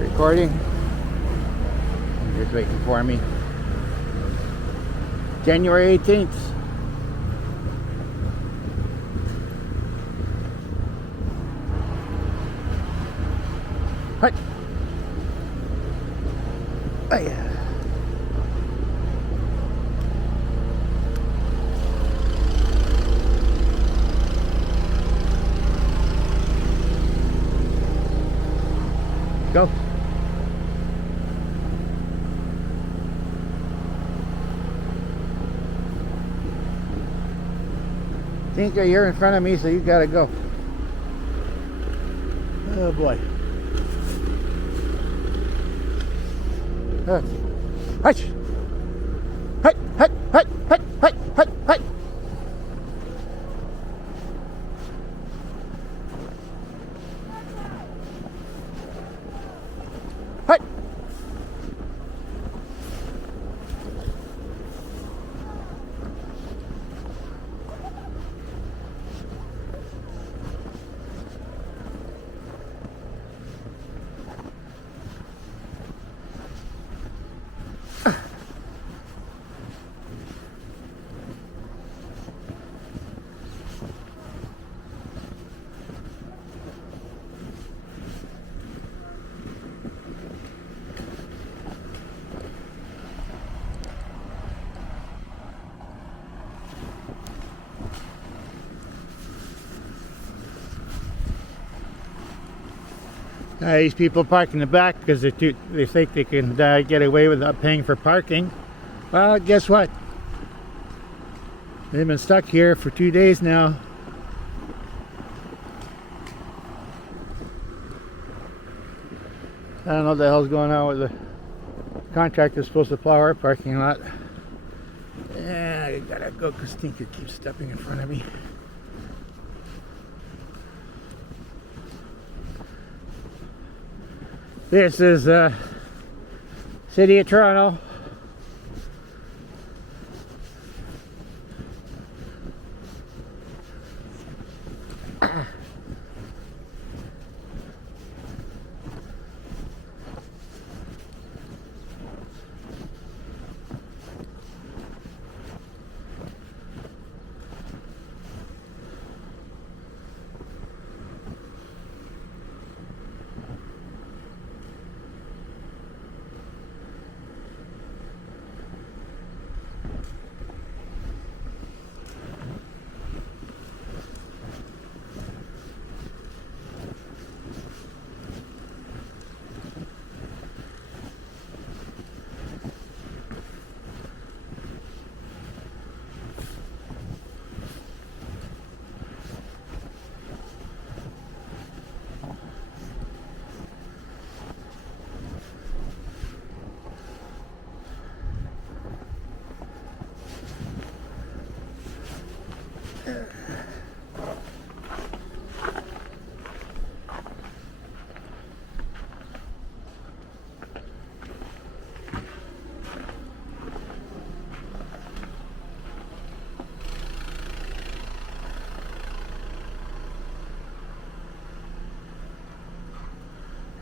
Recording. You're just waiting for me. January 18th. Hi. Hi. Go. Tinker, you're in front of me, so you gotta go. Oh boy. Hi. Hi. Hi. Hi. Hi. Hi. Hi. Hi. Hi. Hi. These people park in the back because they think they can get away without paying for parking. Well, guess what? They've been stuck here for 2 days now. I don't know what the hell's going on with the contractor supposed to plow our parking lot. Yeah, I gotta go because Tinker keeps stepping in front of me. This is City of Toronto.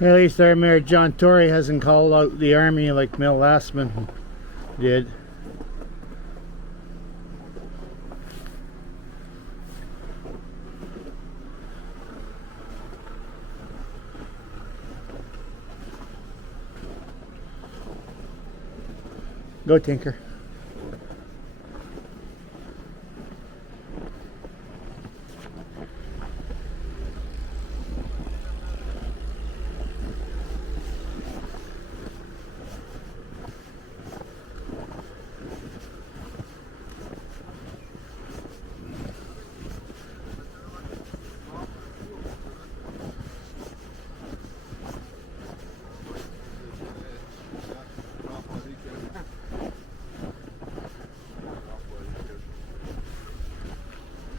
At least our Mayor John Tory hasn't called out the army like Mel Lastman did. Go, Tinker.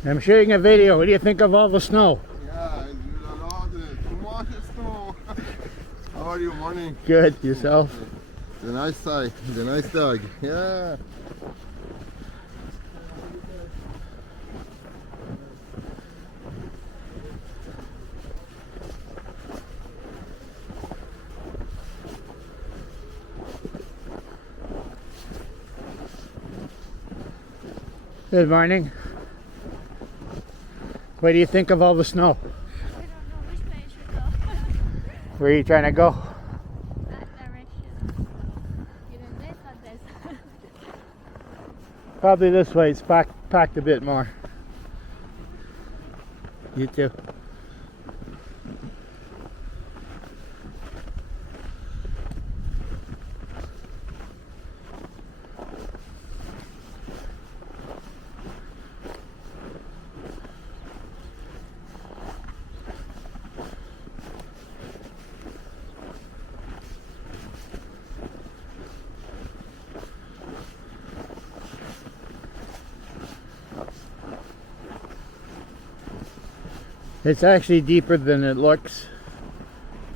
I'm shooting a video. What do you think of all the snow? Yeah, too much snow. How are you, morning? Good. Yourself? The nice guy, the nice dog. Yeah. Good morning. What do you think of all the snow? I don't know which way I should go. Where are you trying to go? That direction. Either this or this. Probably this way. It's packed a bit more. You too. It's actually deeper than it looks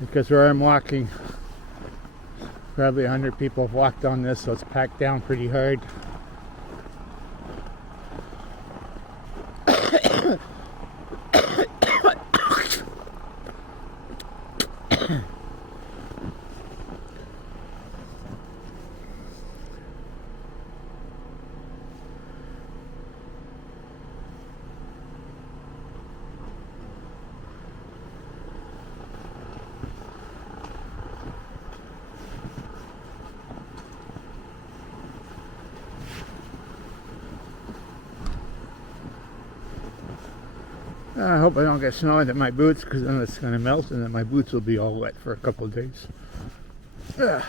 because where I'm walking, probably 100 people have walked on this, so it's packed down pretty hard. I hope I don't get snow into my boots because then it's going to melt and then my boots will be all wet for a couple of days. Ugh.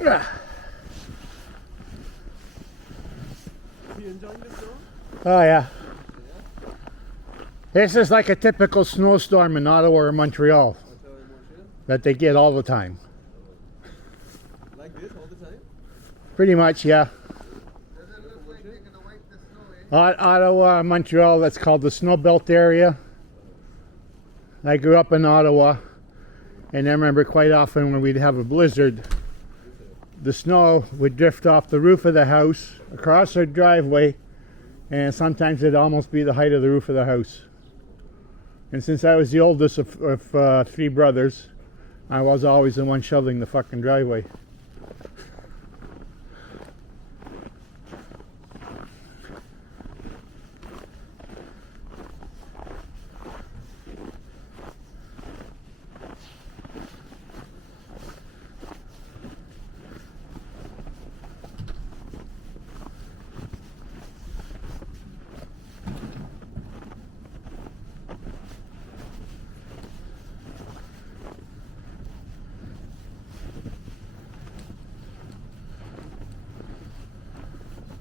Ugh. You enjoying this snow? Oh yeah. This is like a typical snowstorm in Ottawa or Montreal that they get all the time. Like this all the time? Pretty much, yeah. Does it look like they're gonna wipe the snow, Ottawa, Montreal, that's called the snow belt area. I grew up in Ottawa, and I remember quite often when we'd have a blizzard, the snow would drift off the roof of the house, across our driveway, and sometimes it'd almost be the height of the roof of the house. And since I was the oldest of three brothers, I was always the one shoveling the fucking driveway.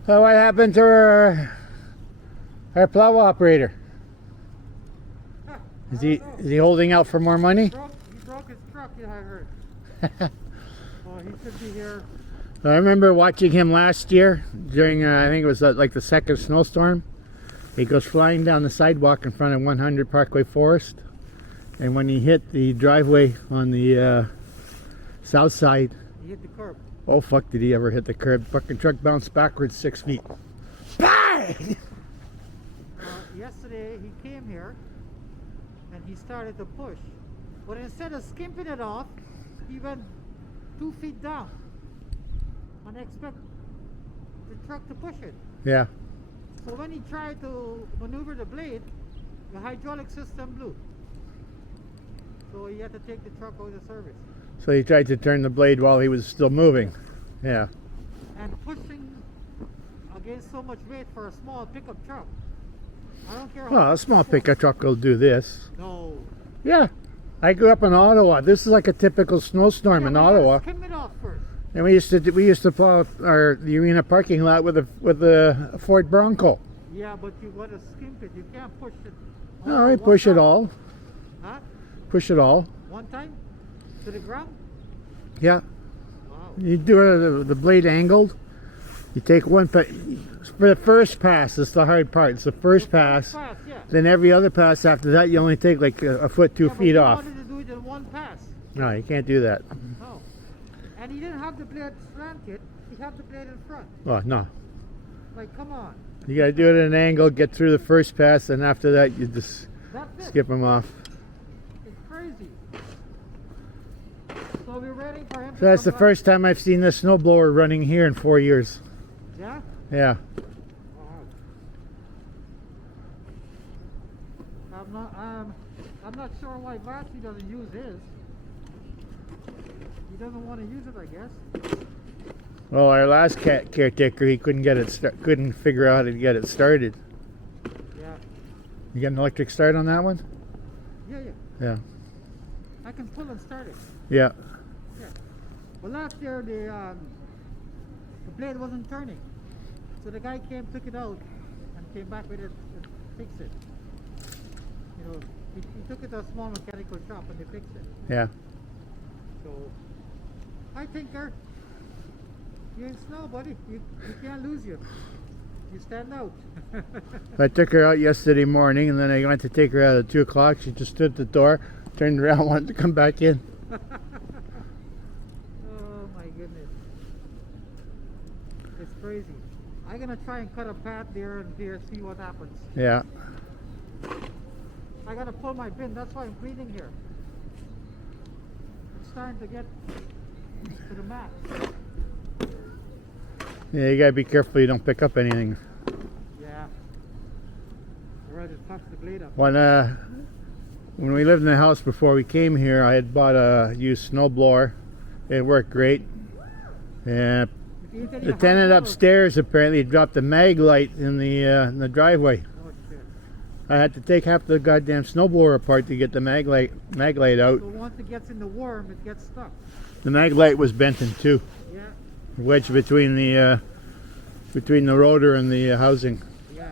So what happened to our plow operator? Is he holding out for more money? He broke his truck, I heard. Well, he should be here. I remember watching him last year during, I think it was like the second snowstorm. He goes flying down the sidewalk in front of 100 Parkway Forest. And when he hit the driveway on the south side, He hit the curb. oh fuck, did he ever hit the curb. Fucking truck bounced backwards 6 feet. Bang! Yesterday he came here and he started to push. But instead of skimping it off, he went 2 feet down. And expect the truck to push it. Yeah. So when he tried to maneuver the blade, the hydraulic system blew. So he had to take the truck out of service. So he tried to turn the blade while he was still moving. Yeah. And pushing against so much weight for a small pickup truck. I don't care how Well, a small pickup truck will do this. No. Yeah. I grew up in Ottawa. This is like a typical snowstorm in Ottawa. Skim it off first. And we used to plow the arena parking lot with a Ford Bronco. Yeah, but you gotta skimp it. You can't push it. No, we push it all. Huh? Push it all. One time? To the ground? Yeah. Wow. You do the blade angled, You take one pass. For the first pass, it's the hard part. It's the first pass. Fast, yeah. Then every other pass after that, you only take like a foot, 2 Yeah, but feet he off. wanted to do it in one pass. No, you can't do that. No. And he didn't have the blade slanted. He had the blade in front. Oh, no. Like, come on. You got to do it at an angle, get through the first pass, and after that, you just That's it. skip them off. It's crazy. So we're waiting for him So that's to the come first time I've seen this snowblower running here in 4 years. back. Yeah? Yeah. I'm not sure why Vassy doesn't use his. He doesn't want to use it, I guess. Well, our last caretaker, he couldn't get it, couldn't figure out how to get it started. Yeah. You got an electric start on that one? Yeah, yeah. Yeah. I can pull and start it. Yeah. Yeah. Well, last year the blade wasn't turning, so the guy came, took it out, and came back with it and fixed it. You know, he took it to a small mechanical shop and they fixed it. Yeah. So, hi Tinker. You're in snow, buddy. You can't lose you. You stand out. I took her out yesterday morning, and then I went to take her out at 2 o'clock. She just stood at the door, turned around, wanted to come back in. Oh my goodness. It's crazy. I'm gonna try and cut a path there and there, see what happens. Yeah. I gotta pull my bin, that's why I'm cleaning here. It's starting to get to the max. Yeah, you gotta be careful you don't pick up anything. Yeah. Or else it fucks the blade up. When we lived in the house before we came here, I had bought a used snowblower. It worked great. And the tenant upstairs apparently dropped a mag light in the driveway. Oh shit. I had to take half the goddamn snowblower apart to get the mag light out. So once it gets in the worm, it gets stuck. The mag light was bent in two, Yeah. wedged between the rotor and the housing. Yeah.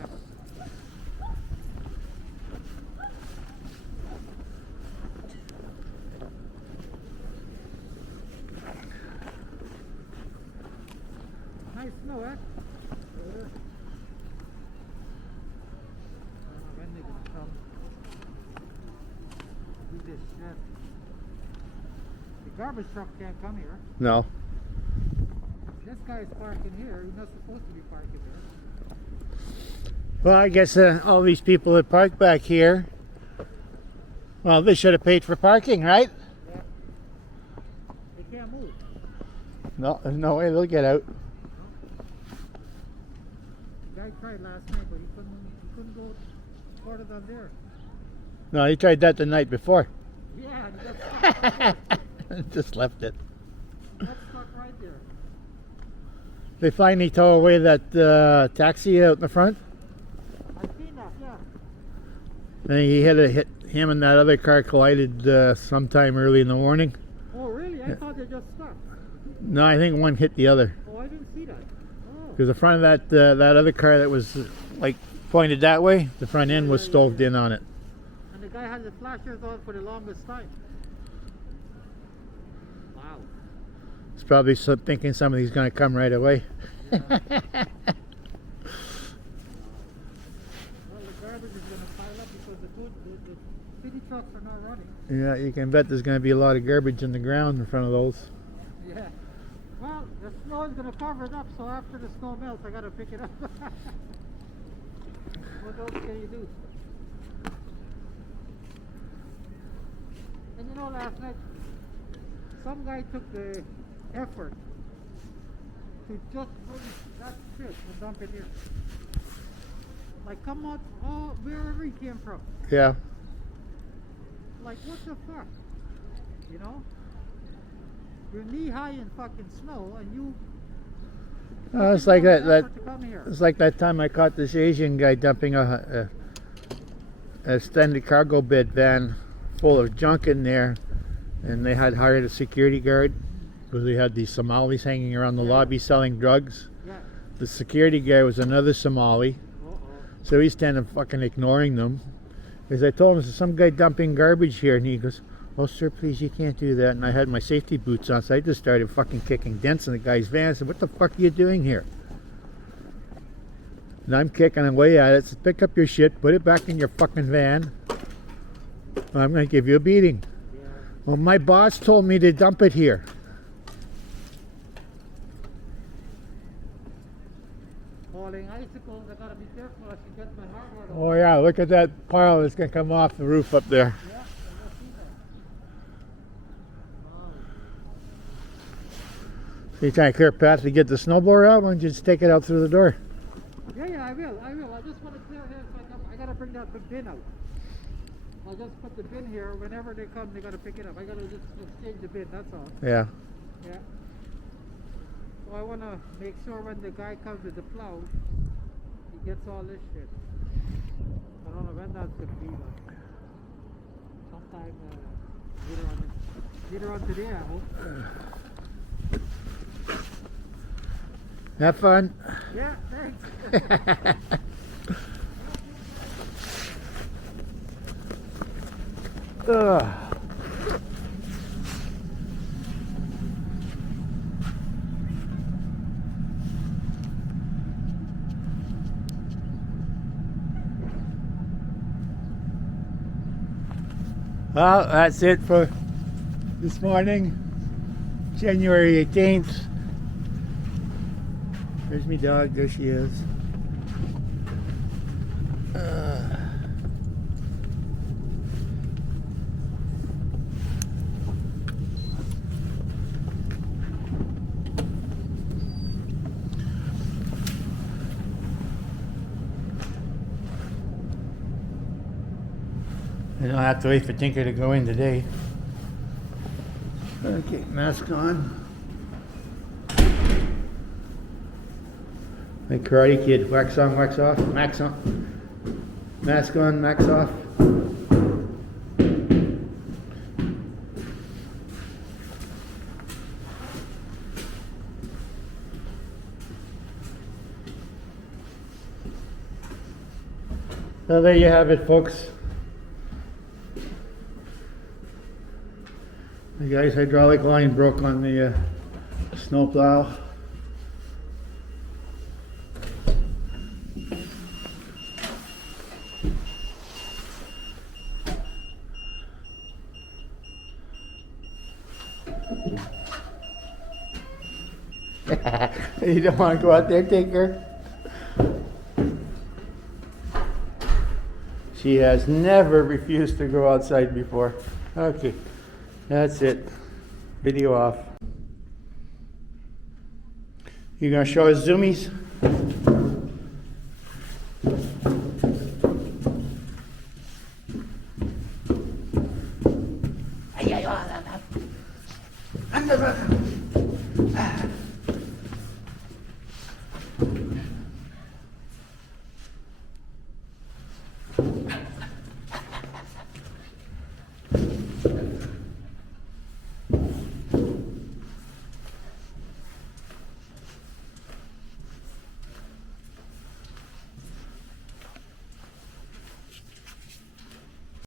Nice snow, eh? When they gonna come do this shit. The garbage truck can't come here. No. This guy's parking here. He's not supposed to be parking there. Well, I guess all these people that park back here, well, they should have paid for parking, right? Yeah. They can't move. No, there's no way they'll get out. The guy tried last night, but he couldn't go farther than there. No, he tried that the night before. Yeah, and he got stuck right there. Just left it. He got stuck right there. They finally tow away that taxi out in the front. I've seen that, yeah. And he had hit him and that other car collided sometime early in the morning. Oh, really? I thought they just stuck. No, I think one hit the other. Oh, I didn't see that. Oh. Because the front of that other car that was like pointed that way, the front end was stoved in on it. And the guy had the flashers on for the longest time. Wow. He's probably thinking somebody's going to come right away. Yeah. Well, the garbage is going to pile up because the city trucks are not running. Yeah, you can bet there's going to be a lot of garbage in the ground in front of those. Yeah. Well, the snow is going to cover it up, so after the snow melts, I got to pick it up. What else can you do? And you know, last night, some guy took the effort to just bring that shit and dump it here. Like, come on, oh, wherever he came from. Yeah. Like, what the fuck? You know? You're knee high in fucking snow, and you. It's like that. effort to come here. It's like that time I caught this Asian guy dumping a extended cargo bed van full of junk in there, and they had hired a security guard because they had these Somalis hanging around the lobby selling drugs. Yeah. The security guy was another Somali, Uh-oh. so he's standing fucking ignoring them. Because I told him, there's some guy dumping garbage here, and he goes, "Oh sir, please, you can't do that." And I had my safety boots on, so I just started fucking kicking dents in the guy's van. I said, "What the fuck are you doing here?" And I'm kicking away at it. So pick up your shit, put it back in your fucking van. Or I'm going to give you a beating. Yeah. Well, my boss told me to dump it here. Falling icicles, I gotta be careful I should get my hardware. Oh yeah, look at that pile that's going to come off the roof up there. Yeah, I see that. Wow. So you trying to clear a path to get the snowblower out? Why don't you just take it out through the door? Yeah, I will. I just want to clear here so I gotta bring that big bin out. I'll just put the bin here. Whenever they come, they gotta pick it up. I gotta just exchange the bin, that's all. Yeah. Yeah. So I wanna make sure when the guy comes with the plow, he gets all this shit. I don't know when that's gonna be, but sometime later on today, I hope. Have fun. Yeah, thanks. Ugh. Well, that's it for this morning, January 18th. There's me dog, there she is. I don't have to wait for Tinker to go in today. Okay, mask on. Like Karate Kid, wax on, wax off, max on. Mask on, max off. So there you have it, folks. The guy's hydraulic line broke on the snowplow. You don't want to go out there, Tinker? She has never refused to go outside before. Okay, that's it. Video off. You gonna show us zoomies? Ay, ay, ay, ay, ay.